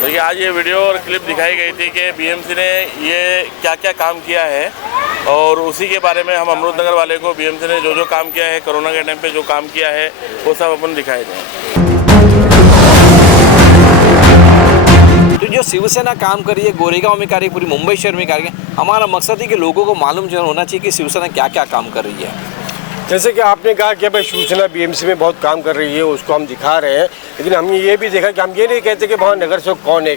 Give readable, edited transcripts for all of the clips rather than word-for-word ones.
देखिए, आज ये वीडियो और क्लिप दिखाई गई थी कि बीएमसी ने ये क्या क्या काम किया है और उसी के बारे में हम अमृतनगर वाले को बीएमसी ने जो जो काम किया है, कोरोना के टाइम पे जो काम किया है, वो सब अपन दिखाए दें। तो जो शिवसेना काम कर रही है, गोरेगांव में कर रही है, पूरी मुंबई शहर में कर रही है। हमारा मकसद है कि लोगों को मालूम जो होना चाहिए कि शिवसेना क्या क्या काम कर रही है। जैसे कि आपने कहा कि भाई शिवसेना बीएमसी में बहुत काम कर रही है, उसको हम दिखा रहे हैं, लेकिन हमने ये भी देखा कि हम ये नहीं कहते कि वहाँ नगर सेवक कौन है।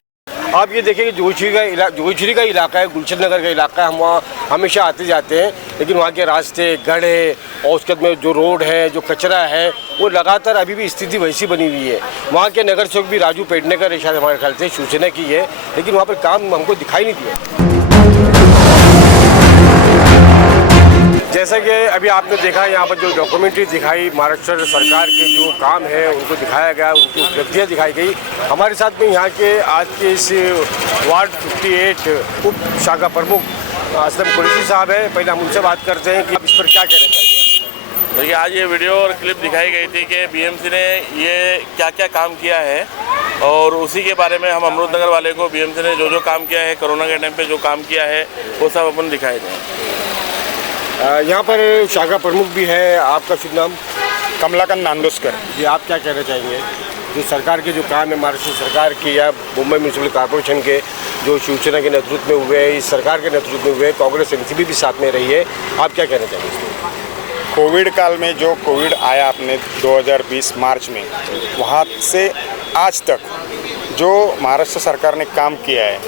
आप ये देखिए कि जोशीरी का इलाका है, गुलशन नगर का इलाका है, हम वहाँ हमेशा आते जाते हैं, लेकिन वहाँ के रास्ते, गड्ढे और उसके बाद में जो रोड है, जो कचरा है, वो लगातार अभी भी स्थिति वैसी बनी हुई है। वहाँ के नगर सेवक भी राजू पेडनेकर शायद हमारे ख्याल से शिवसेना की है, लेकिन वहाँ पर काम हमको दिखाई नहीं दिया। जैसा कि अभी आपने देखा, यहाँ पर जो डॉक्यूमेंट्री दिखाई, महाराष्ट्र सरकार के जो काम है उनको दिखाया गया, उनकी उपलब्धियाँ दिखाई गई। हमारे साथ में यहाँ के आज के इस वार्ड 58 उप शाखा प्रमुख असलम कुरैशी साहब है। पहले हम उनसे बात करते हैं कि इस पर क्या कहना चाहिए। देखिए, आज ये वीडियो और क्लिप दिखाई गई थी कि बीएमसी ने ये क्या क्या काम किया है और उसी के बारे में हम अमृतनगर वाले को बीएमसी ने जो जो काम किया है, कोरोना के टाइम पे जो काम किया है, वो सब अपन दिखाए दें। यहाँ पर शाखा प्रमुख भी है, आपका शुभ नाम? कमलाकांत नांदोस्कर जी, आप क्या कहना चाहेंगे जो सरकार के जो काम है, महाराष्ट्र सरकार की या मुंबई म्यूनसिपल कॉर्पोरेशन के जो शिवसेना के नेतृत्व में हुए, इस सरकार के नेतृत्व में हुए, कांग्रेस एनसीपी भी साथ में रही है, आप क्या कहना चाहेंगे? कोविड काल में जो कोविड आया अपने 2020 मार्च में, वहाँ से आज तक जो महाराष्ट्र सरकार ने काम किया है,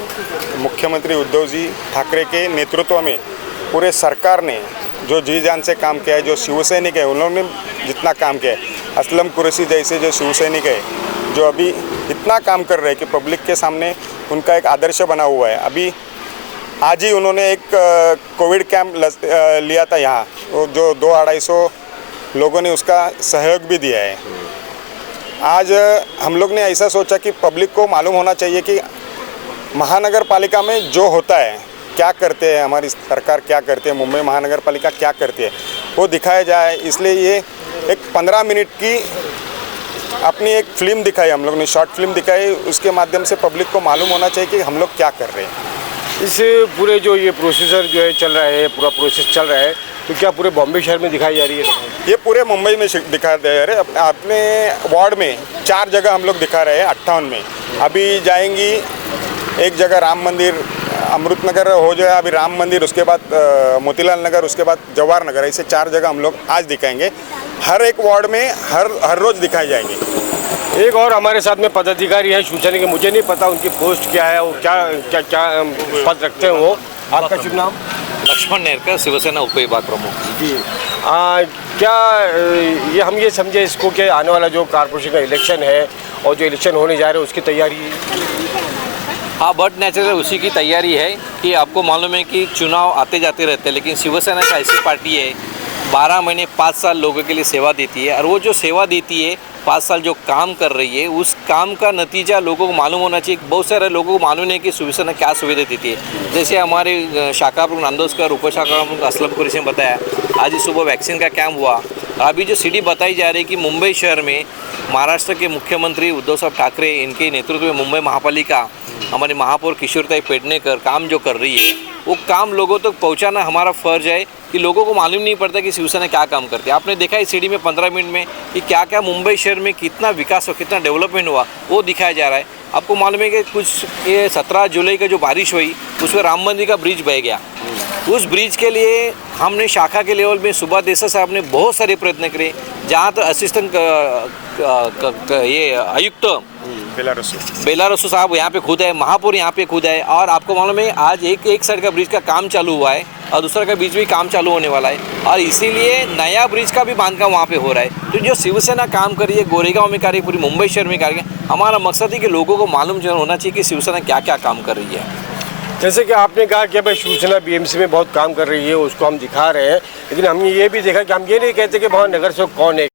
मुख्यमंत्री उद्धव जी ठाकरे के नेतृत्व में पूरे सरकार ने जो जी जान से काम किया है, जो शिवसैनिक है उन्होंने जितना काम किया है, असलम कुरैशी जैसे जो शिवसैनिक है जो अभी इतना काम कर रहे हैं कि पब्लिक के सामने उनका एक आदर्श बना हुआ है। अभी आज ही उन्होंने एक कोविड कैंप लिया था यहाँ, जो 200-250 लोगों ने उसका सहयोग भी दिया है। आज हम लोग ने ऐसा सोचा कि पब्लिक को मालूम होना चाहिए कि महानगर पालिका में जो होता है, क्या करते हैं, हमारी सरकार क्या करती है, मुंबई महानगर पालिका क्या करती है, वो दिखाया जाए। इसलिए ये एक 15 मिनट की अपनी एक फिल्म दिखाई, हम लोग ने शॉर्ट फिल्म दिखाई, उसके माध्यम से पब्लिक को मालूम होना चाहिए कि हम लोग क्या कर रहे हैं। इस पूरे जो ये प्रोसीजर जो है चल रहा है, पूरा प्रोसेस चल रहा है, तो क्या पूरे बॉम्बे शहर में दिखाई जा रही है? ये पूरे मुंबई में दिखा दे रहे हैं। अपने वार्ड में 4 जगह हम लोग दिखा रहे हैं, 58 में। अभी जाएंगी एक जगह राम मंदिर, अमृतनगर हो जाए अभी राम मंदिर, उसके बाद मोतीलाल नगर, उसके बाद जवाहर नगर, ऐसे 4 जगह हम लोग आज दिखाएंगे। हर एक वार्ड में हर रोज़ दिखाई जाएंगे। एक और हमारे साथ में पदाधिकारी हैं शिवसेना के, मुझे नहीं पता उनकी पोस्ट क्या है, वो क्या पद रखते हैं वो। आपका शुभ नाम? लक्ष्मण नेरकर, शिवसेना उप विभाग प्रमुख जी। क्या ये हम ये समझे इसको कि आने वाला जो कॉर्पोरेशन का इलेक्शन है और जो इलेक्शन होने जा रहे हैं उसकी तैयारी? हाँ, बट नेचुरल उसी की तैयारी है कि आपको मालूम है कि चुनाव आते जाते रहते हैं, लेकिन शिवसेना का ऐसी पार्टी है 12 महीने 5 साल लोगों के लिए सेवा देती है, और वो जो सेवा देती है 5 साल जो काम कर रही है, उस काम का नतीजा लोगों को मालूम होना चाहिए। बहुत सारे लोगों को मालूम है कि शिवसेना क्या सुविधा देती है। जैसे हमारे शाखा प्रमुख नांदोस्कर, उप शाखा प्रमुख असलम कुरैशी ने बताया, आज ही सुबह वैक्सीन का कैंप हुआ। अभी जो सीढ़ी बताई जा रही है कि मुंबई शहर में महाराष्ट्र के मुख्यमंत्री उद्धव साहब ठाकरे, इनके नेतृत्व में मुंबई महापालिका, हमारी महापौर किशोरीताई पेडनेकर काम जो कर रही है, वो काम लोगों तक पहुंचाना हमारा फ़र्ज है कि लोगों को मालूम नहीं पड़ता कि शिवसेना क्या काम करती है। आपने देखा इस सीढ़ी में 15 मिनट में कि क्या क्या मुंबई शहर में कितना विकास और कितना डेवलपमेंट हुआ, वो दिखाया जा रहा है। आपको मालूम है कि कुछ ये 17 जुलाई का जो बारिश हुई, उसमें राम मंदिर का ब्रिज बह गया। उस ब्रिज के लिए हमने शाखा के लेवल में सुबह देसा साहब ने बहुत सारे प्रयत्न करे, जहाँ तक असिस्टेंट ये आयुक्त बेलारसू साहब यहाँ पे खुद है, महापौर यहाँ पे खुद है, और आपको मालूम है आज एक साइड का ब्रिज का काम चालू हुआ है और दूसरा का ब्रिज भी काम चालू होने वाला है, और इसीलिए नया ब्रिज का भी बांधकाम वहाँ पे हो रहा है। तो जो शिवसेना काम कर रही है, गोरेगांव में कर रही है, पूरी मुंबई शहर में कर रही है, हमारा मकसद है कि लोगों को मालूम जो होना चाहिए कि शिवसेना क्या क्या काम कर रही है। जैसे कि आपने कहा कि भाई शिवसेना बीएमसी में बहुत काम कर रही है, उसको हम दिखा रहे हैं, लेकिन हमने ये भी देखा कि हम ये नहीं कहते कि वहाँ नगर सेवक कौन है।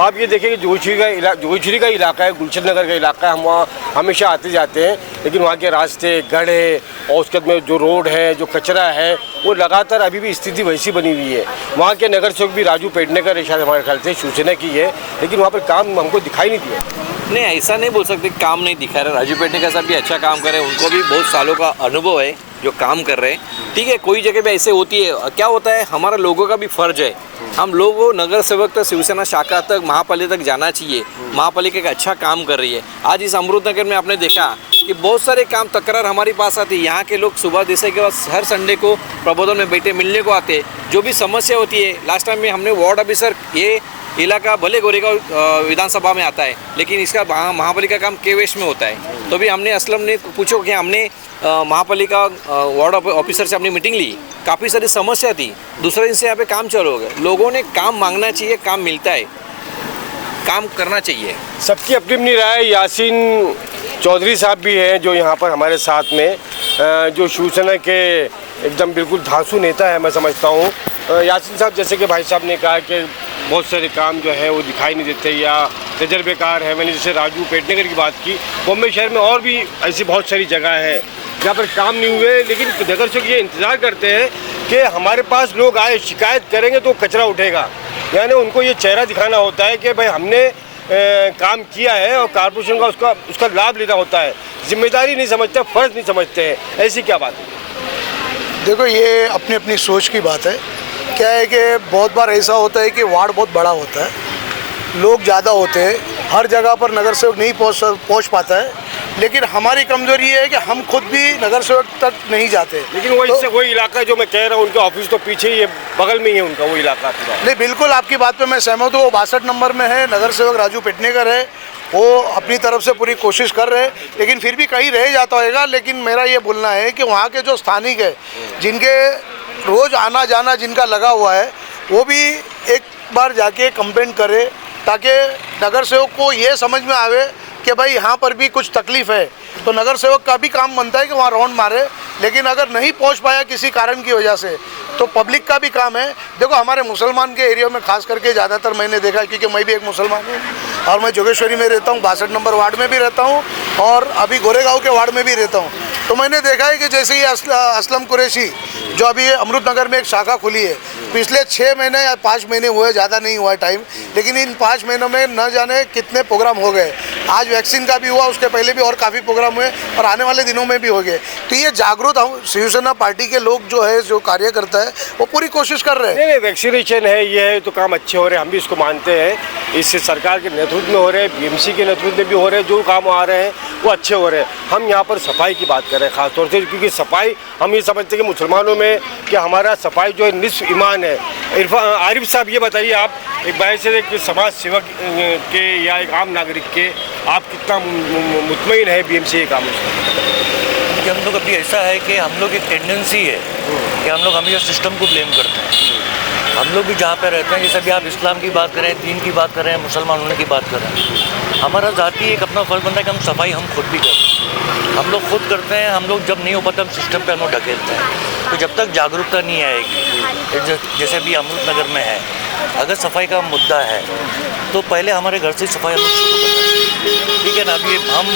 आप ये देखिए कि जोशीरी का इलाका है, गुलशन नगर का इलाका है, हम वहाँ हमेशा आते जाते हैं, लेकिन वहाँ के रास्ते, गड्ढे और उसके बाद में जो रोड है, जो कचरा है, वो लगातार अभी भी स्थिति वैसी बनी हुई है। वहाँ के नगर सेवक भी राजू पेडनेकर शायद हमारे ख्याल से शिवसेना की है, लेकिन वहाँ पर काम हमको दिखाई नहीं दिया। नहीं, ऐसा नहीं बोल सकते काम नहीं दिखा रहे। राजू पेडनेकर साहब भी अच्छा काम कर रहे हैं, उनको भी बहुत सालों का अनुभव है जो काम कर रहे हैं। ठीक है, कोई जगह पे ऐसे होती है, क्या होता है, हमारा लोगों का भी फर्ज है, हम लोगों नगर सेवक तक, शिवसेना शाखा तक, महापालिका तक जाना चाहिए। महापालिका का अच्छा काम कर रही है। आज इस अमृतनगर में आपने देखा कि बहुत सारे काम तकरार हमारी पास आती है। यहाँ के लोग सुबह देसे के बाद हर संडे को प्रबोधन में बैठे मिलने को आते हैं। जो भी समस्या होती है, लास्ट टाइम में हमने वार्ड ऑफिसर, ये इलाका भले गोरेगांव विधानसभा में आता है, लेकिन इसका महापालिका काम केवेश में होता है। तो भी हमने असलम ने पूछो कि हमने महापालिका वार्ड ऑफिसर से अपनी मीटिंग ली, काफ़ी सारी समस्या थी, दूसरे दिन से यहाँ पे काम चालू हो गया। लोगों ने काम मांगना चाहिए, काम मिलता है, काम करना चाहिए। सबकी अपनी अपनी राय। यासीन चौधरी साहब भी हैं जो यहाँ पर हमारे साथ में, जो शिवसेना के एकदम बिल्कुल धांसू नेता है मैं समझता हूँ। यासीन साहब, जैसे कि भाई साहब ने कहा कि बहुत सारे काम जो है वो दिखाई नहीं देते या तजर्बेकार है। मैंने जैसे राजू पेडनेकर की बात की, बॉम्बे शहर में और भी ऐसी बहुत सारी जगह है जहाँ पर काम नहीं हुए, लेकिन नगर सेवक ये इंतज़ार करते हैं कि हमारे पास लोग आए, शिकायत करेंगे तो कचरा उठेगा। यानी उनको ये चेहरा दिखाना होता है कि भाई हमने काम किया है और कॉर्पोरेशन का उसका लाभ लेना होता है। जिम्मेदारी नहीं समझते, फ़र्ज नहीं समझते हैं। ऐसी क्या बात है? देखो, ये अपनी अपनी सोच की बात है। क्या है कि बहुत बार ऐसा होता है कि वार्ड बहुत बड़ा होता है, लोग ज़्यादा होते हैं, हर जगह पर नगर सेवक नहीं पहुँच पाता है। लेकिन हमारी कमजोरी ये है कि हम खुद भी नगर सेवक तक नहीं जाते। लेकिन वही इलाका जो मैं कह रहा हूँ, उनका ऑफिस तो पीछे ही है, बगल में ही है उनका वो इलाका पूरा। नहीं, बिल्कुल आपकी बात पे मैं सहमत हूँ। वो 62 नंबर में है, नगर सेवक राजू पेडनेकर है, वो अपनी तरफ से पूरी कोशिश कर रहे हैं, लेकिन फिर भी कहीं रह जाता होगा। लेकिन मेरा ये बोलना है कि वहाँ के जो स्थानिक है, जिनके रोज़ आना जाना जिनका लगा हुआ है, वो भी एक बार जाके कंप्लेंट करे, ताकि नगर सेवक को ये समझ में आवे कि भाई यहाँ पर भी कुछ तकलीफ है। तो नगर सेवक का भी काम बनता है कि वहाँ राउंड मारे, लेकिन अगर नहीं पहुँच पाया किसी कारण की वजह से, तो पब्लिक का भी काम है। देखो, हमारे मुसलमान के एरिया में खास करके ज़्यादातर मैंने देखा, क्योंकि मैं भी एक मुसलमान हूँ और मैं जोगेश्वरी में रहता हूँ, 62 नंबर वार्ड में भी रहता हूँ और अभी गोरेगांव के वार्ड में भी रहता हूँ। तो मैंने देखा है कि जैसे ही असलम कुरैशी जो अभी अमृतनगर में एक शाखा खुली है, पिछले 6 महीने या 5 महीने हुए, ज़्यादा नहीं हुआ टाइम, लेकिन इन 5 महीनों में न जाने कितने प्रोग्राम हो गए। आज वैक्सीन का भी हुआ, उसके पहले भी और काफ़ी प्रोग्राम हुए और आने वाले दिनों में भी हो गए। तो ये जागरूक हम शिवसेना पार्टी के लोग जो है, जो कार्य करता है, वो पूरी कोशिश कर रहे हैं। नहीं, वैक्सीनेशन है, ये है, तो काम अच्छे हो रहे हैं, हम भी इसको मानते हैं। इससे सरकार के नेतृत्व में हो रहे हैं, बीएमसी के नेतृत्व में भी हो रहे हैं, जो काम आ रहे हैं वो अच्छे हो रहे हैं। हम यहाँ पर सफाई की बात कर रहे हैं ख़ासतौर से, क्योंकि सफाई हम ये समझते हैं कि मुसलमानों में कि हमारा सफाई जो है निस्फ ईमान है। आरिफ साहब, ये बताइए, आप एक बाहर से एक समाज सेवक के या एक आम नागरिक के, आप कितना मुतमईन है बीएमसी के कामों से? कि हम लोग अभी ऐसा है कि हम लोग एक टेंडेंसी है कि हम लोग हमेशा सिस्टम को ब्लेम करते हैं। हम लोग भी जहाँ पे रहते हैं, जैसे अभी आप इस्लाम की बात करें, दीन की बात करें, मुसलमान होने की बात करें, हमारा ज़ाती एक अपना फर्ज बनता है कि हम सफाई हम खुद भी करते हैं। हम लोग खुद करते हैं। हम लोग जब नहीं हो पाता, हम सिस्टम पे हम लोग ढकेलते हैं। तो जब तक जागरूकता नहीं आएगी, जैसे अभी अमृतनगर में है, अगर सफाई का मुद्दा है तो पहले हमारे घर से सफाई हम लोग शुरू करते हैं। ठीक है ना? अभी हम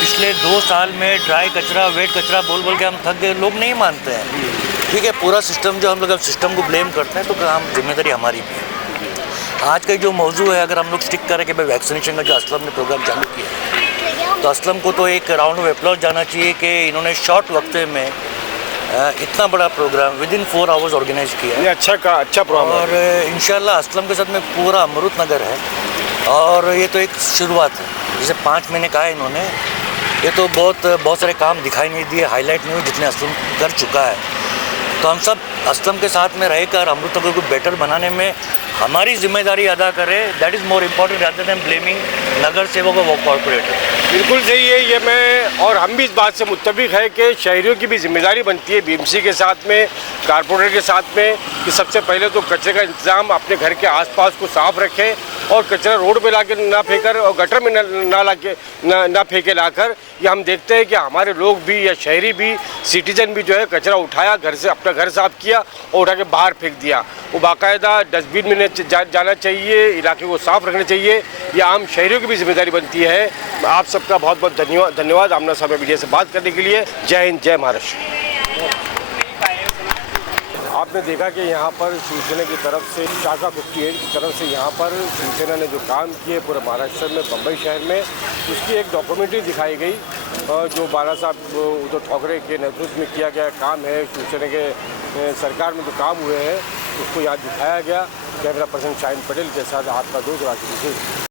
पिछले 2 साल में ड्राई कचरा, वेट कचरा बोल बोल के हम थक गए, लोग नहीं मानते हैं। ठीक है, पूरा सिस्टम जो हम लोग अब सिस्टम को ब्लेम करते हैं, तो काम जिम्मेदारी हमारी भी है। आज का जो मौजू है, अगर हम लोग स्टिक करें कि भाई वैक्सीनेशन का जो असलम ने प्रोग्राम चालू किया, तो असलम को तो एक राउंड ऑफ एप्लॉज जाना चाहिए कि इन्होंने शॉर्ट वक्त में इतना बड़ा प्रोग्राम विदिन 4 आवर्स ऑर्गेनाइज किया। ये अच्छा प्रोग्राम और इंशाल्लाह असलम के साथ में पूरा अमृतनगर है, और ये तो एक शुरुआत है। जैसे 5 महीने कहा है इन्होंने, ये तो बहुत सारे काम दिखाई नहीं दिए, हाईलाइट नहीं हुए जितने असलम कर चुका है। तो हम सब असलम के साथ में रहकर अमृतनगर को बेटर बनाने में हमारी जिम्मेदारी अदा करें। That is more important rather than blaming नगर सेवक और कॉर्पोरेटर। बिल्कुल सही है ये, मैं और हम भी इस बात से मुत्तफिक है कि शहरियों की भी जिम्मेदारी बनती है बीएमसी के साथ में, कारपोरेटर के साथ में, कि सबसे पहले तो कचरे का इंतज़ाम, अपने घर के आसपास को साफ़ रखें और कचरा रोड पे लाके ना फेंकर और गटर में ना फेंके लाकर। ये हम देखते हैं कि हमारे लोग भी या शहरी भी, सिटीजन भी जो है, कचरा उठाया, घर से अपना घर साफ़ किया और उठा के बाहर फेंक दिया। वो बाकायदा डस्टबिन में जाना चाहिए, इलाके को साफ़ रखना चाहिए। ये आम शहरियों की भी जिम्मेदारी बनती है। आप सबका बहुत बहुत धन्यवाद आमना साहब मीडिया से बात करने के लिए। जय हिंद, जय महाराष्ट्र। आपने देखा कि यहाँ पर शिवसेना की तरफ से शाखा 58 की तरफ से यहाँ पर शिवसेना ने जो काम किए पूरे महाराष्ट्र में, बम्बई शहर में, उसकी एक डॉक्यूमेंट्री दिखाई गई जो बाला साहब उद्धव ठाकरे के नेतृत्व में किया गया काम है, शिवसेना के सरकार में जो काम हुए हैं उसको यहाँ दिखाया गया। कैमरा पर्सन शाहिन पटेल के साथ आपका दोस्त राजपूत।